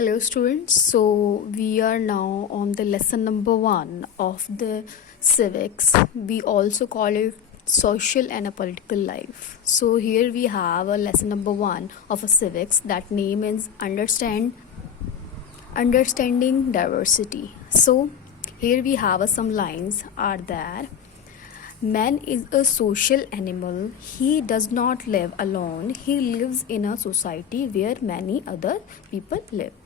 Hello, students. So, we are now on the lesson number 1 of the civics. We also call it social and a political life. So, here we have a lesson number 1 of a civics that name is understanding diversity. So, here we have some lines are there. Man is a social animal. He does not live alone. He lives in a society where many other people live.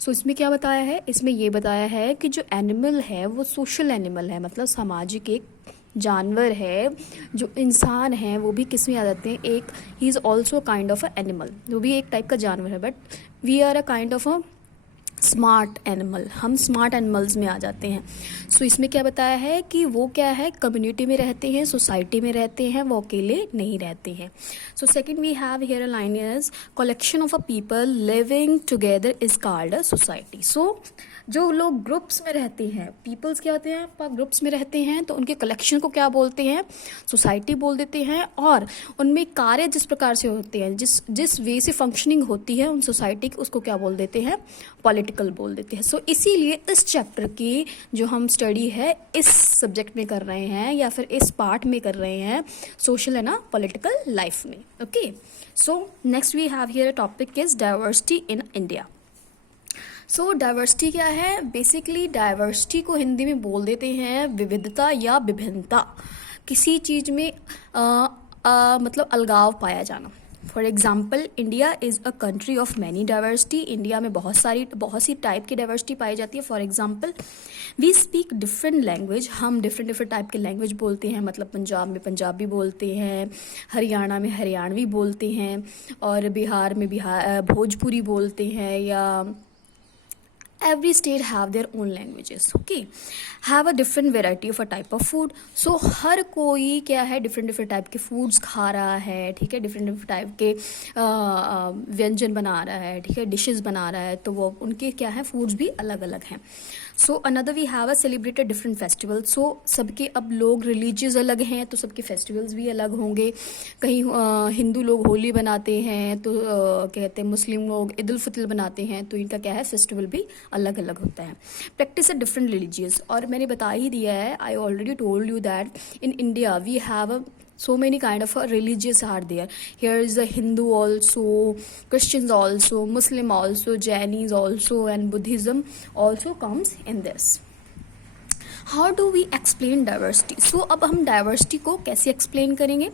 सो इसमें क्या बताया है? इसमें ये बताया है कि जो एनिमल है वो सोशल एनिमल है, मतलब सामाजिक एक जानवर है. जो इंसान है वो भी किस में आ जाते हैं? एक ही is also kind of a animal, वो भी एक टाइप का जानवर है, but we are a kind of a smart animal. हम स्मार्ट एनिमल्स में आ जाते हैं. सो इसमें क्या बताया है कि वो क्या है, कम्युनिटी में रहते हैं, सोसाइटी में रहते हैं, वो अकेले नहीं रहते हैं. So second we have here a line is collection of a people living together is called a society. So जो लोग ग्रुप्स में रहते हैं, पीपल्स क्या होते हैं, आप ग्रुप्स में रहते हैं तो उनके कलेक्शन को क्या बोलते हैं? सोसाइटी बोल देते हैं. और उनमें कार्य जिस प्रकार से होते हैं, जिस वे से फंक्शनिंग होती है उन सोसाइटी की, उसको क्या बोल देते हैं? पॉलिटिकल बोल देते हैं. सो इसीलिए इस चैप्टर की जो हम स्टडी है इस सब्जेक्ट में कर रहे हैं या फिर इस पार्ट में कर रहे हैं, सोशल एंड पॉलिटिकल लाइफ में. Okay, so next we have here a topic is diversity in India. So diversity क्या है? बेसिकली डाइवर्सिटी को हिंदी में बोल देते हैं विविधता या विभिन्नता. किसी चीज़ में मतलब अलगाव पाया जाना. For example, India is a country of many diversity. India में बहुत सी टाइप की डाइवर्सिटी पाई जाती है. For example, we speak different language. हम डिफरेंट टाइप के लैंग्वेज बोलते हैं, मतलब पंजाब में पंजाबी बोलते हैं, हरियाणा में हरियाणवी बोलते हैं, और बिहार में भोजपुरी बोलते हैं, या every state have their own languages. Okay, have a different variety of a type of food. So हर कोई क्या है, डिफरेंट टाइप के फूड्स खा रहा है. ठीक है, डिफरेंट टाइप के व्यंजन बना रहा है. ठीक है, डिशेस बना रहा है, तो वो उनके क्या है, फूड्स भी अलग अलग हैं. So another we have a celebrated different festival. So सबके अब लोग रिलीजियस अलग हैं तो सबके फेस्टिवल्स भी अलग होंगे. कहीं हिंदू लोग होली बनाते हैं तो कहते हैं, मुस्लिम लोग ईद उल फितर बनाते हैं, तो इनका क्या है, फेस्टिवल भी अलग अलग होता है. Practice a different religious. और मैंने बता ही दिया है, I already told you that in India we have so many kind of religious are there. Here is the Hindu also, Christians also, Muslim also, Jainis also, and Buddhism also comes in this. How do we explain diversity? So अब हम diversity को कैसे explain करेंगे?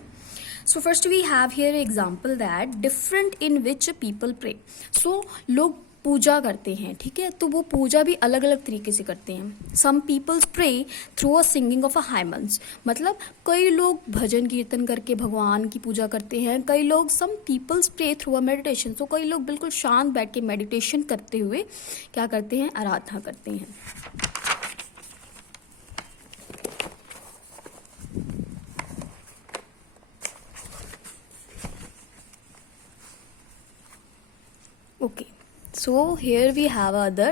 So first we have here example that different in which people pray. So लोग पूजा करते हैं. ठीक है, तो वो पूजा भी अलग अलग तरीके से करते हैं. Some peoples pray through a singing of a hymns. मतलब कई लोग भजन कीर्तन करके भगवान की पूजा करते हैं. कई लोग some peoples pray through a meditation. तो कई लोग बिल्कुल शांत बैठ के मेडिटेशन करते हुए क्या करते हैं, आराधना करते हैं. Okay, so here we have other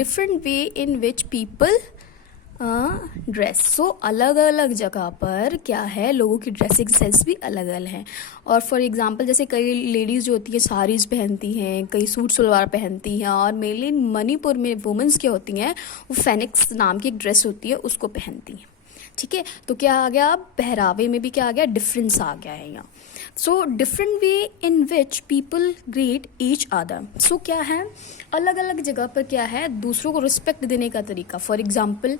different way in which people dress. So अलग अलग जगह पर क्या है, लोगों की ड्रेसिंग सेंस भी अलग अलग है. और फॉर एग्जांपल, जैसे कई लेडीज़ जो होती हैं साड़ीज़ पहनती हैं, कई सूट सलवार पहनती हैं, और मेनली मणिपुर में वुमेंस क्या होती हैं, वो फेनिक्स नाम की एक ड्रेस होती है, उसको पहनती हैं. ठीक है, तो क्या आ गया, अब पहरावे में भी क्या आ गया, डिफरेंस आ गया है यहाँ. So different way in which people greet each other. So क्या है, अलग अलग जगह पर क्या है, दूसरों को रिस्पेक्ट देने का तरीका. फॉर एग्जाम्पल,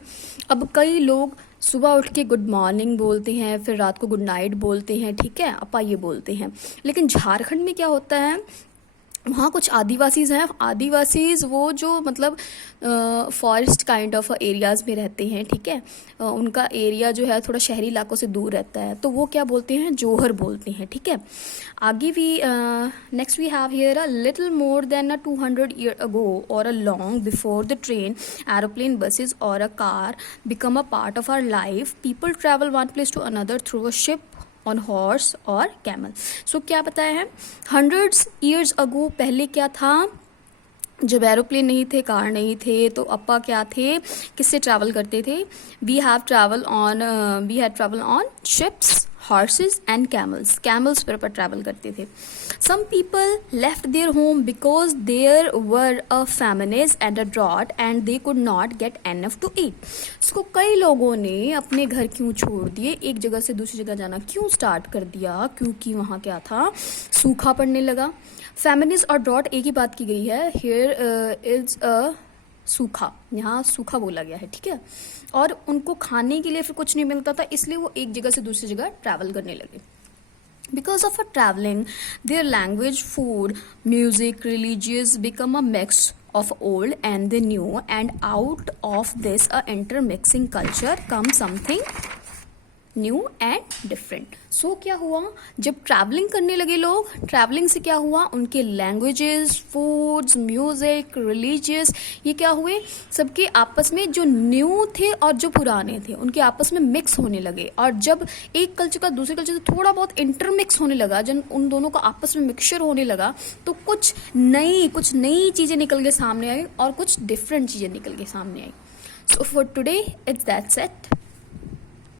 अब कई लोग सुबह उठ के गुड मॉर्निंग बोलते हैं, फिर रात को गुड नाइट बोलते हैं. ठीक है, अपा ये बोलते हैं. लेकिन झारखंड में क्या होता है, वहाँ कुछ आदिवासीज़ हैं. आदिवासीज़ वो जो मतलब फॉरेस्ट काइंड ऑफ एरियाज़ में रहते हैं. ठीक है, उनका एरिया जो है थोड़ा शहरी इलाकों से दूर रहता है, तो वो क्या बोलते हैं, जोहर बोलते हैं. ठीक है, आगे भी next we have here a little more than a 200 year ago और a long before the train, aeroplane, buses और a car become a part of our life, people travel one place to another through a ship, on horse और camel. So क्या बताया है, 100 years ago पहले क्या था, जब एरोप्लेन नहीं थे, कार नहीं थे, तो अपा क्या थे, किससे ट्रैवल करते थे, we had travel on ships, horses and camels पर ट्रैवल करते थे. Some people left their home because there were a famine and a drought and they could not get enough to eat. So कई लोगों ने अपने घर क्यों छोड़ दिए, एक जगह से दूसरी जगह जाना क्यों स्टार्ट कर दिया, क्योंकि वहाँ क्या था, सूखा पड़ने लगा. फेमिनिज और ड्रॉट एक ही बात की गई है. हियर इज अ सूखा, यहाँ सूखा बोला गया है, ठीक है. और उनको खाने के लिए फिर कुछ नहीं मिलता था, इसलिए वो एक जगह से दूसरी जगह ट्रैवल करने लगे. Because of a traveling, their language, food, music, religious become a mix of old and the new, and out of this a intermixing culture comes something new and different. So क्या हुआ, जब travelling करने लगे लोग, travelling से क्या हुआ, उनके लैंग्वेजेस, फूड्स, म्यूजिक, रिलीजियस, ये क्या हुए, सबके आपस में जो न्यू थे और जो पुराने थे उनके आपस में मिक्स होने लगे. और जब एक कल्चर का दूसरे कल्चर से थोड़ा बहुत इंटरमिक्स होने लगा, जब उन दोनों का आपस में मिक्सचर होने लगा, तो कुछ नई चीज़ें निकल के सामने आई और कुछ डिफरेंट चीज़ें निकल के सामने आई. So for today it's that's it.